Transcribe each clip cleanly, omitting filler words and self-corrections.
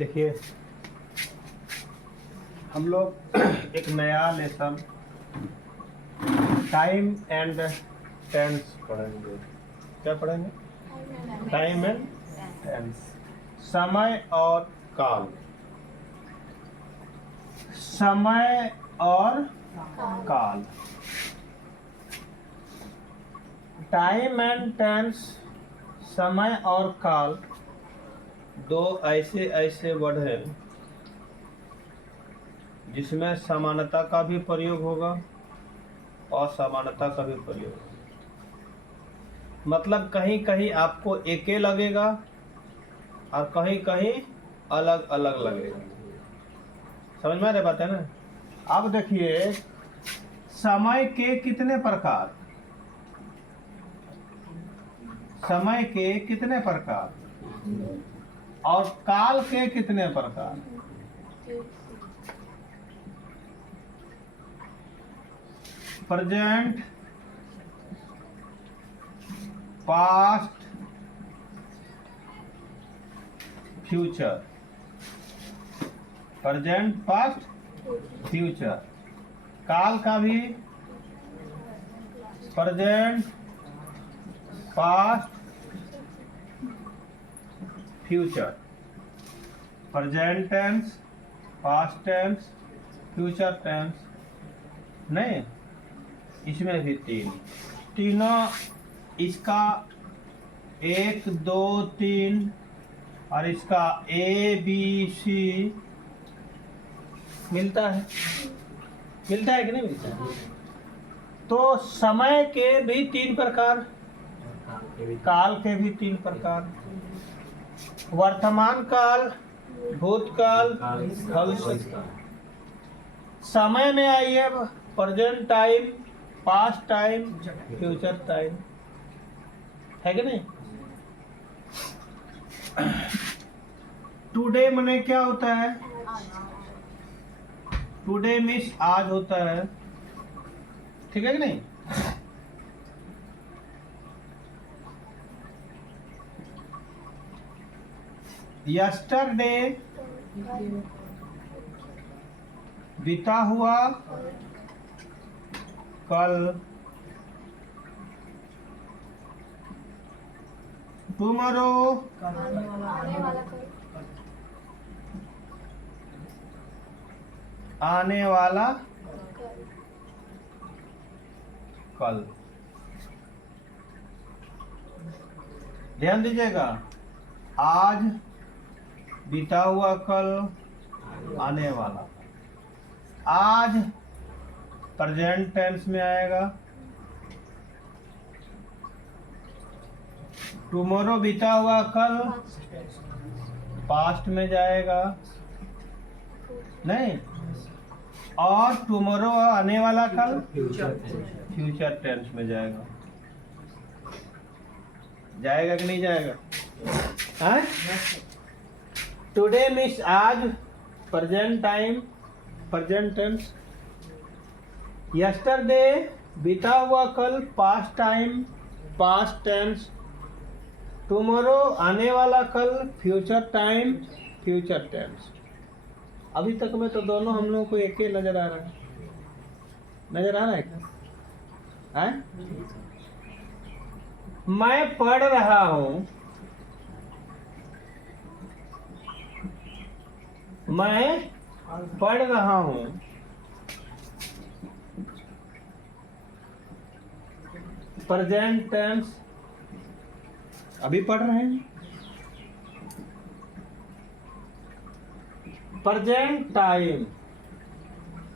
देखिए हम लोग एक नया लेसन टाइम एंड टेंस पढ़ेंगे। क्या पढ़ेंगे? टाइम एंड टेंस, समय और काल। समय और काल, टाइम एंड टेंस, समय और काल दो ऐसे ऐसे वर्ड हैं जिसमें समानता का भी प्रयोग होगा और असमानता का भी प्रयोग होगा। मतलब कहीं कहीं आपको एके लगेगा और कहीं कहीं अलग अलग लगेगा। समझ में आ रही बात है ना? अब देखिए, समय के कितने प्रकार, समय के कितने प्रकार और काल के कितने प्रकार? Present, past, future. Present, past, future. काल का भी present, past, future. Present tense, past tense, future tense. नहीं, इसमें भी तीनों, इसका 1 2 3 और इसका ABC मिलता है कि नहीं मिलता है? तो समय के भी 3 प्रकार, काल के भी 3 प्रकार, वर्तमान काल, भूतकाल, भविष्य काल। समय में आइए present time, past time, future time, है कि नहीं? टुडे मने क्या होता है? टुडे मीन्स आज होता है, ठीक है कि नहीं? यस्टरडे बीता हुआ कल, टुमारो आने वाला कल। ध्यान दीजिएगा, आज, बीता हुआ कल, आने वाला। आज प्रेजेंट टेंस में आएगा, टुमारो बीता हुआ कल पास्ट में जाएगा, नहीं, और टुमारो आने वाला कल फ्यूचर टेंस में जाएगा। जाएगा कि नहीं जाएगा? हाँ? टुडे मीन्स आज, present time, present tense. Yesterday बीता हुआ कल, past time, past tense. Tomorrow आने वाला कल, फ्यूचर टाइम, फ्यूचर टेंस। अभी तक में तो दोनों हम लोगों को एक ही नजर आ रहा है। नजर आ रहा है क्या? है? मैं पढ़ रहा हूं, मैं पढ़ रहा हूं, प्रेजेंट टेंस, अभी पढ़ रहे हैं। प्रेजेंट टाइम,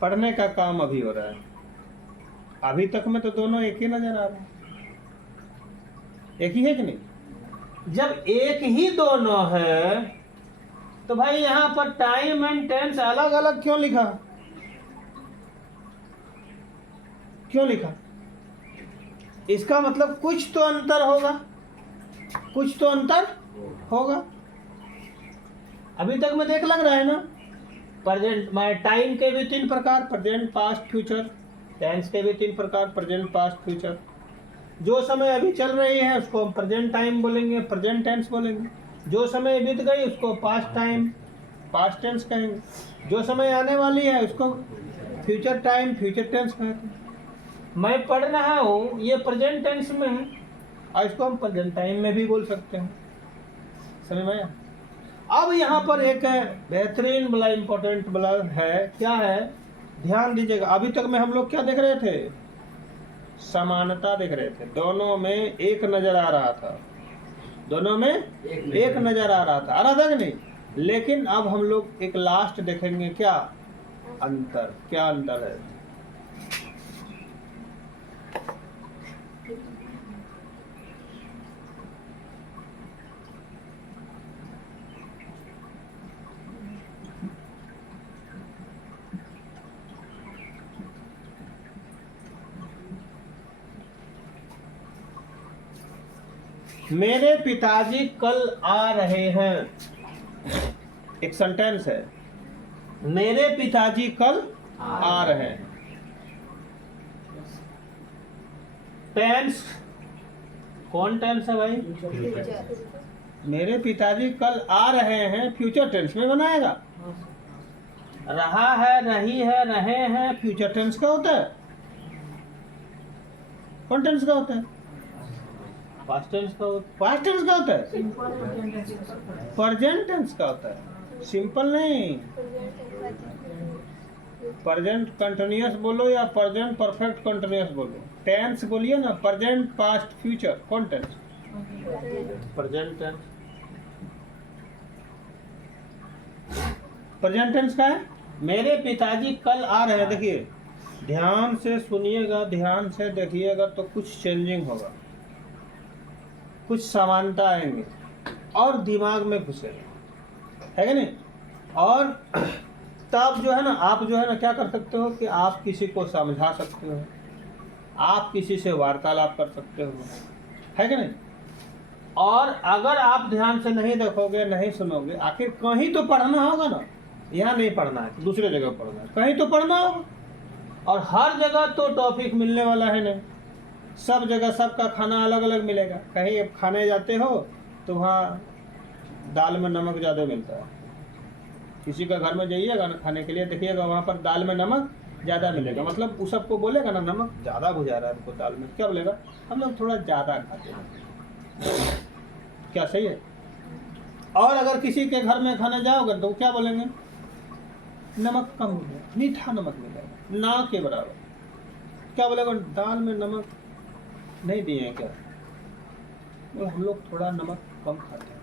पढ़ने का काम अभी हो रहा है। अभी तक में तो दोनों एक ही नजर आ रहे हैं। एक ही है कि नहीं? जब एक ही दोनों है तो भाई यहां पर टाइम एंड टेंस अलग अलग क्यों लिखा? क्यों लिखा? इसका मतलब कुछ तो अंतर होगा, कुछ तो अंतर होगा। अभी तक में देख लग रहा है ना, प्रेजेंट में टाइम के भी 3 प्रकार, प्रेजेंट, पास्ट, फ्यूचर। टेंस के भी 3 प्रकार, प्रेजेंट, पास्ट, फ्यूचर। जो समय अभी चल रही है उसको हम प्रेजेंट टाइम बोलेंगे, प्रेजेंट टेंस बोलेंगे। जो समय बीत गई उसको पास्ट टाइम, पास्ट टेंस कहेंगे। जो समय आने वाली है उसको फ्यूचर टाइम, फ्यूचर टेंस कहते हैं। मैं पढ़ रहा हूँ, ये प्रेजेंट टेंस में है और इसको हम प्रेजेंट टाइम में भी बोल सकते हैं। समझ में आया? अब यहाँ पर एक बेहतरीन बड़ा इम्पोर्टेंट बड़ा है, क्या है, ध्यान दीजिएगा। अभी तक में हम लोग क्या देख रहे थे? समानता देख रहे थे, दोनों में एक नजर आ रहा था, दोनों में एक नजर आ रहा था कि नहीं? लेकिन अब हम लोग एक लास्ट देखेंगे, क्या अंतर, क्या अंतर है। मेरे पिताजी कल आ रहे हैं, एक सेंटेंस है, मेरे पिताजी कल आ रहे हैं। टेंस कौन टेंस है भाई? मेरे पिताजी कल आ रहे हैं फ्यूचर टेंस में बनाएगा। रहा है, रही है, रहे हैं फ्यूचर टेंस का होता है। कौन टेंस का होता है? पास्ट टेंस का होता है। प्रेजेंट टेंस का होता है। सिंपल नहीं, प्रेजेंट कंटिन्यूअस बोलो या प्रेजेंट परफेक्ट कंटिन्यूअस बोलो। टेंस बोलिए ना, प्रेजेंट, पास्ट, फ्यूचर। कौन tense? Present tense. Present tense का है। मेरे पिताजी कल आ रहे हैं। देखिए ध्यान से सुनिएगा, ध्यान से देखिएगा तो कुछ चेंजिंग होगा, कुछ समानता आएंगे और दिमाग में घुसेगा, है कि नहीं? और तब जो है ना, आप जो है ना क्या कर सकते हो कि आप किसी को समझा सकते हो, आप किसी से वार्तालाप कर सकते हो, है कि नहीं? और अगर आप ध्यान से नहीं देखोगे, नहीं सुनोगे, आखिर कहीं तो पढ़ना होगा ना। यहाँ नहीं पढ़ना है, दूसरे जगह पढ़ना है, कहीं तो पढ़ना होगा। और हर जगह तो टॉपिक मिलने वाला है नहीं, सब जगह सबका खाना अलग अलग मिलेगा। कहीं अब खाने जाते हो तो वहाँ दाल में नमक ज़्यादा मिलता है, किसी का घर में जाइएगा ना खाने के लिए, देखिएगा वहाँ पर दाल में नमक ज़्यादा मिलेगा। मतलब उस सबको बोलेगा ना नमक ज़्यादा भुजा रहा है हमको दाल में, क्या बोलेगा? हम लोग थोड़ा ज़्यादा खाते हैं। क्या सही है? और अगर किसी के घर में खाना जाओगे तो क्या बोलेंगे? नमक कम हो गया, मीठा नमक मिलेगा ना के बराबर। क्या बोलेगा? दाल में नमक नहीं दिए क्या? तो हम लोग थोड़ा नमक कम खाते हैं।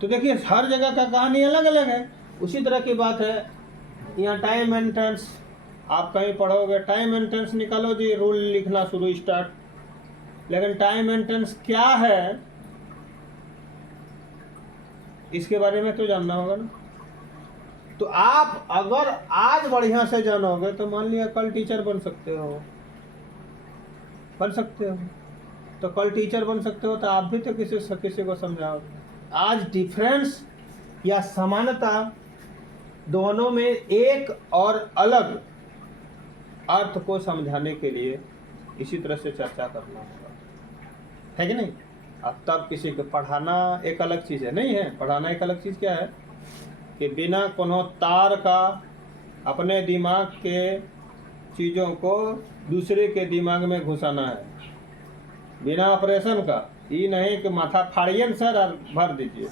तो देखिए हर जगह का कहानी अलग अलग है। उसी तरह की बात है यहाँ टाइम एंड टेंस। आप कहीं पढ़ोगे टाइम एंड टेंस निकालो जी, रूल लिखना शुरू स्टार्ट। लेकिन टाइम एंड टेंस क्या है इसके बारे में तो जानना होगा ना। तो आप अगर आज बढ़िया से जानोगे तो मान लिया कल टीचर बन सकते हो, बन सकते हो। तो कल टीचर बन सकते हो तो आप भी तो किसी को समझाओगे। आज डिफरेंस या समानता दोनों में एक और अलग अर्थ को समझाने के लिए इसी तरह से चर्चा करना होगा, है कि नहीं? अब तब किसी को पढ़ाना एक अलग चीज़ है, नहीं है? पढ़ाना एक अलग चीज़ क्या है कि बिना कोनो तार का अपने दिमाग के चीज़ों को दूसरे के दिमाग में घुसाना है, बिना ऑपरेशन का। ये नहीं कि माथा फाड़िए सर और भर दीजिए,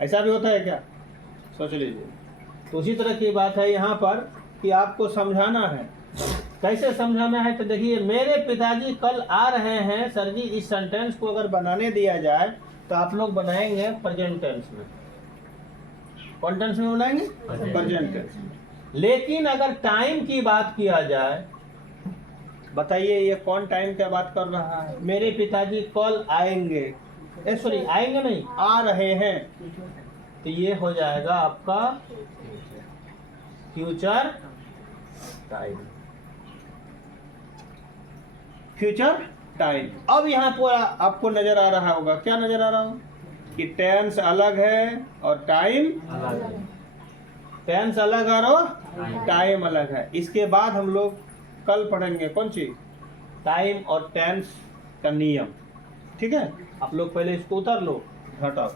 ऐसा भी होता है क्या? सोच लीजिए। तो उसी तरह की बात है यहाँ पर कि आपको समझाना है। कैसे समझाना है? तो देखिए मेरे पिताजी कल आ रहे हैं। सर जी इस सेंटेंस को अगर बनाने दिया जाए तो आप लोग बनाएंगे प्रेजेंट टेंस में। कौन टेंस में बनाएंगे? प्रेजेंट टेंस में। लेकिन अगर टाइम की बात किया जाए, बताइए ये कौन टाइम क्या बात कर रहा है? मेरे पिताजी कल आएंगे, सॉरी आएंगे नहीं, आ रहे हैं। तो ये हो जाएगा आपका फ्यूचर टाइम, फ्यूचर टाइम। अब यहाँ पर आपको नजर आ रहा होगा, क्या नजर आ रहा होगा कि टेंस अलग है और टाइम अलग है। टेंस अलग और टाइम अलग है। इसके बाद हम लोग कल पढ़ेंगे कौन चीज? टाइम और टेंस का नियम। ठीक है, आप लोग पहले इसको उतार लो, हटाओ।